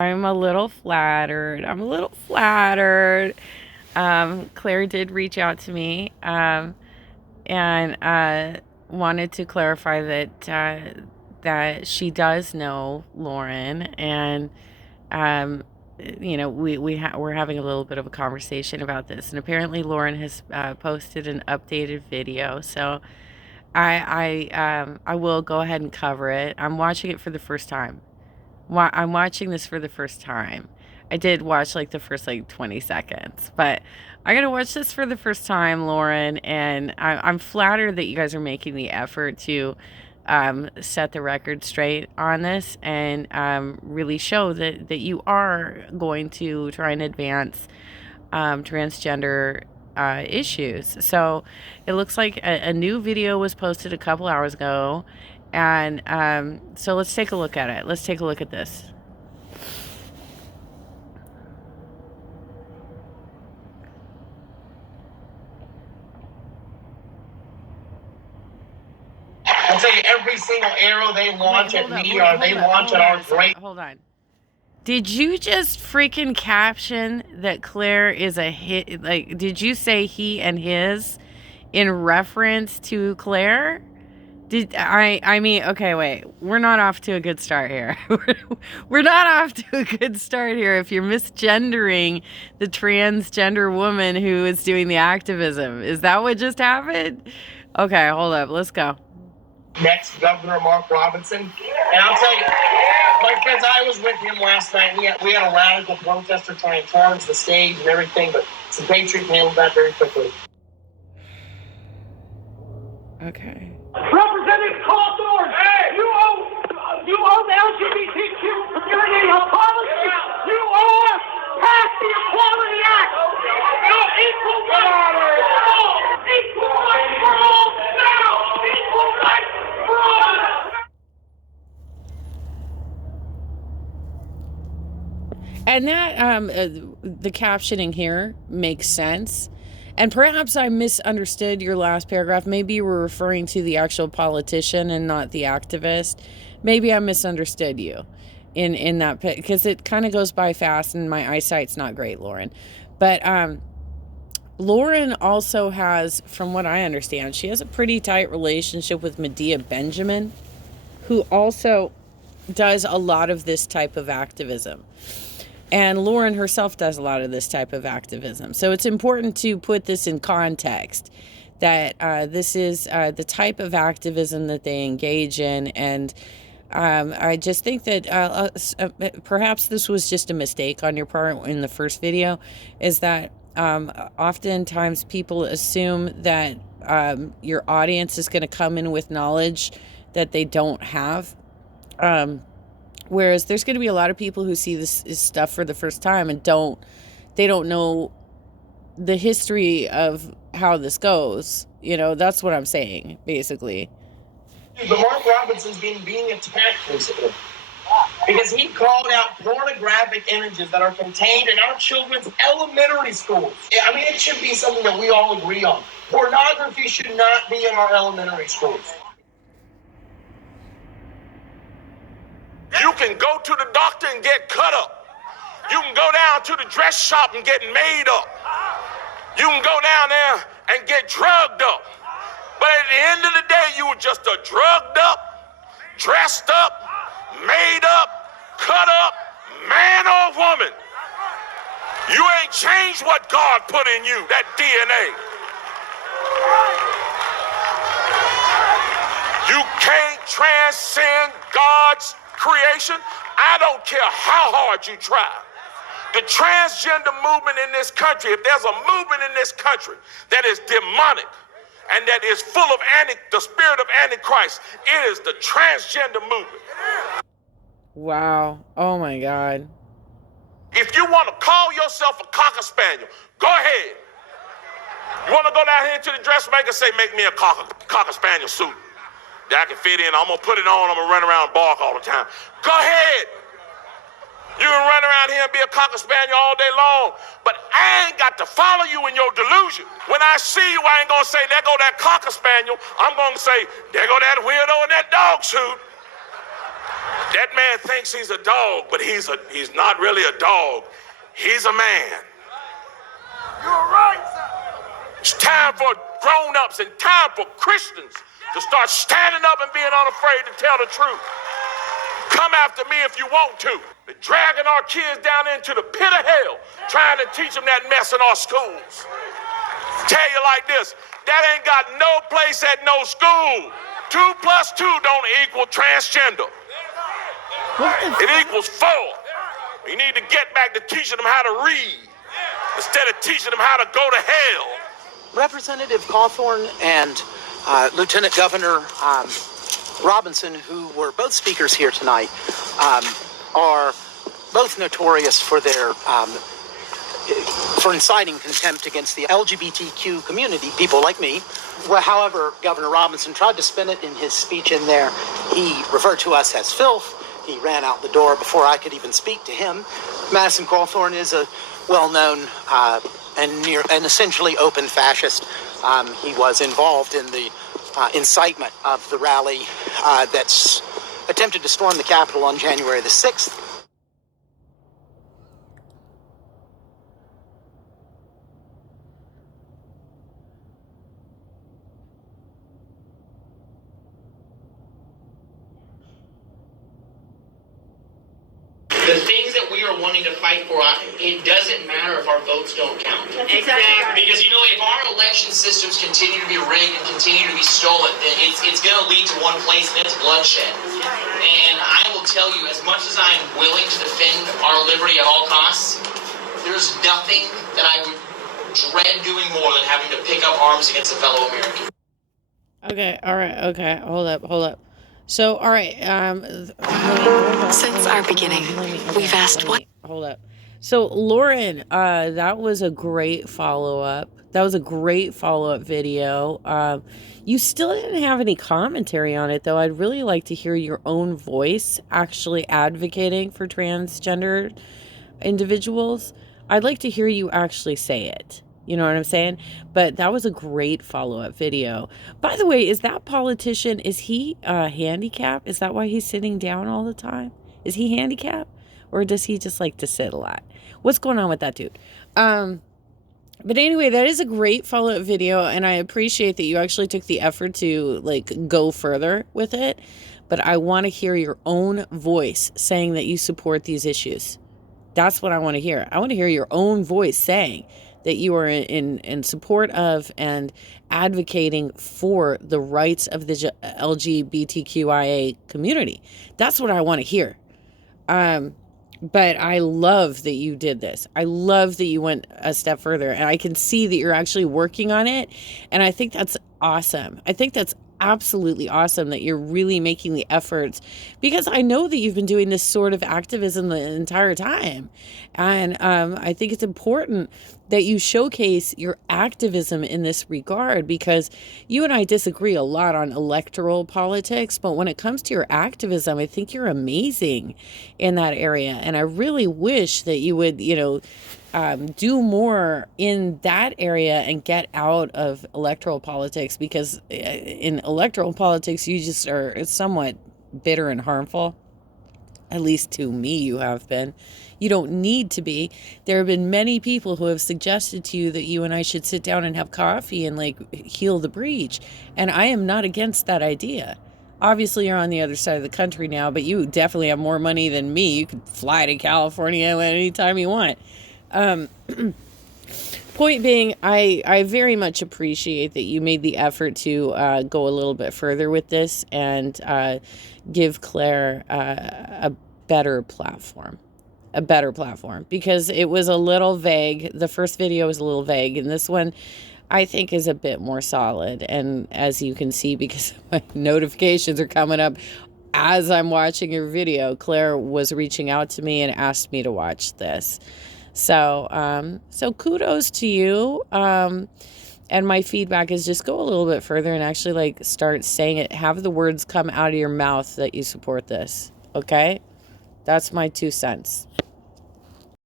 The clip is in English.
I'm a little flattered. Claire did reach out to me and wanted to clarify that she does know Lauren, and we're having a little bit of a conversation about this. And apparently, Lauren has posted an updated video, so I will go ahead and cover it. I'm watching it for the first time. I'm watching this for the first time. I did watch like the first like 20 seconds, but I gotta watch this for the first time, Lauren, and I'm flattered that you guys are making the effort to set the record straight on this and really show that you are going to try and advance transgender issues. So it looks like a new video was posted a couple hours ago. And so let's take a look at it. Let's take a look at this. I'll tell you, every single arrow they launch at me or they launch at our great... Hold on. Did you just freaking caption that Claire is a hit? Like, did you say he and his in reference to Claire? I mean, okay, wait. We're not off to a good start here. We're not off to a good start here if you're misgendering the transgender woman who is doing the activism. Is that what just happened? Okay, hold up. Let's go. Next, Governor Mark Robinson. And I'll tell you, my friends, I was with him last night. We had a radical protester trying to torch the stage and everything, but some patriots handled that very quickly. Okay. Representative Cawthorn, hey! you owe the LGBTQ community an apology. You are past the Equality Act. No, equal rights for all. Equal rights for all. Now, equal rights for all. And that the captioning here makes sense. And perhaps I misunderstood your last paragraph. Maybe you were referring to the actual politician and not the activist. Maybe I misunderstood you in that, because it kind of goes by fast and my eyesight's not great, Lauren. But Lauren also has, from what I understand, she has a pretty tight relationship with Medea Benjamin, who also does a lot of this type of activism. And Lauren herself does a lot of this type of activism. So it's important to put this in context, that this is the type of activism that they engage in. And I just think that perhaps this was just a mistake on your part in the first video, is that oftentimes people assume that your audience is going to come in with knowledge that they don't have. Whereas there's going to be a lot of people who see this stuff for the first time and they don't know the history of how this goes. You know, that's what I'm saying, basically. But Mark Robinson's been being attacked recently because he called out pornographic images that are contained in our children's elementary schools. I mean, it should be something that we all agree on. Pornography should not be in our elementary schools. You can go to the doctor and get cut up. You can go down to the dress shop and get made up. You can go down there and get drugged up. But at the end of the day, you were just a drugged up, dressed up, made up, cut up man or woman. You ain't changed what God put in you, that DNA. You can't transcend God's creation. I don't care how hard you try. The transgender movement in this country, if there's a movement in this country that is demonic and that is full of the spirit of Antichrist, it is the transgender movement. Wow. Oh my God. If you want to call yourself a cocker spaniel, go ahead. You want to go down here to the dressmaker and say, make me a cocker spaniel suit that I can fit in. I'm going to put it on. I'm going to run around and bark all the time. Go ahead. You can run around here and be a cocker spaniel all day long, but I ain't got to follow you in your delusion. When I see you, I ain't going to say, there go that cocker spaniel. I'm going to say, there go that weirdo in that dog suit. That man thinks he's a dog, but he's not really a dog. He's a man. You're right, sir. It's time for grown-ups and time for Christians to start standing up and being unafraid to tell the truth. Come after me if you want to. They're dragging our kids down into the pit of hell, trying to teach them that mess in our schools. Tell you like this, that ain't got no place at no school. 2 + 2 don't equal transgender. It equals 4. You need to get back to teaching them how to read instead of teaching them how to go to hell. Representative Cawthorn and Lieutenant Governor Robinson, who were both speakers here tonight, are both notorious for their for inciting contempt against the LGBTQ community, people like me. Well, however, Governor Robinson tried to spin it in his speech in there. He referred to us as filth. He ran out the door before I could even speak to him. Madison Cawthorn is a well-known and essentially open fascist. He was involved in the incitement of the rally that's attempted to storm the Capitol on January the 6th. The things that we are wanting to fight for, it doesn't matter if our votes don't count. Exactly. Because, if our election systems continue to be rigged and continue to be stolen, then it's going to lead to one place, and it's bloodshed. And I will tell you, as much as I am willing to defend our liberty at all costs, there's nothing that I would dread doing more than having to pick up arms against a fellow American. Okay, all right, okay, hold up. So, all right, Since our beginning, we've asked what... Hold up. So, Lauren, that was a great follow-up. That was a great follow-up video. You still didn't have any commentary on it, though. I'd really like to hear your own voice actually advocating for transgender individuals. I'd like to hear you actually say it. You know what I'm saying? But that was a great follow-up video. By the way, is that politician, is he handicapped? Is that why he's sitting down all the time? Is he handicapped? Or does he just like to sit a lot? What's going on with that dude? But anyway, that is a great follow-up video, and I appreciate that you actually took the effort to go further with it. But I want to hear your own voice saying that you support these issues. That's what I want to hear. I want to hear your own voice saying that you are in support of and advocating for the rights of the LGBTQIA community. That's what I want to hear. But I love that you did this. I love that you went a step further, and I can see that you're actually working on it. And I think that's awesome. I think that's absolutely awesome that you're really making the efforts, because I know that you've been doing this sort of activism the entire time. And I think it's important that you showcase your activism in this regard, because you and I disagree a lot on electoral politics, but when it comes to your activism, I think you're amazing in that area. And I really wish that you would, do more in that area and get out of electoral politics, because in electoral politics, you just are somewhat bitter and harmful. At least to me, you have been. You don't need to be. There have been many people who have suggested to you that you and I should sit down and have coffee and heal the breach. And I am not against that idea. Obviously, you're on the other side of the country now, but you definitely have more money than me. You could fly to California anytime you want. Point being, I very much appreciate that you made the effort to go a little bit further with this and give Claire a better platform. Because it was a little vague. The first video was a little vague, and this one I think is a bit more solid. And as you can see, because my notifications are coming up as I'm watching your video, Claire was reaching out to me and asked me to watch this. So kudos to you. And my feedback is just go a little bit further and actually start saying it. Have the words come out of your mouth that you support this. Okay? That's my 2 cents.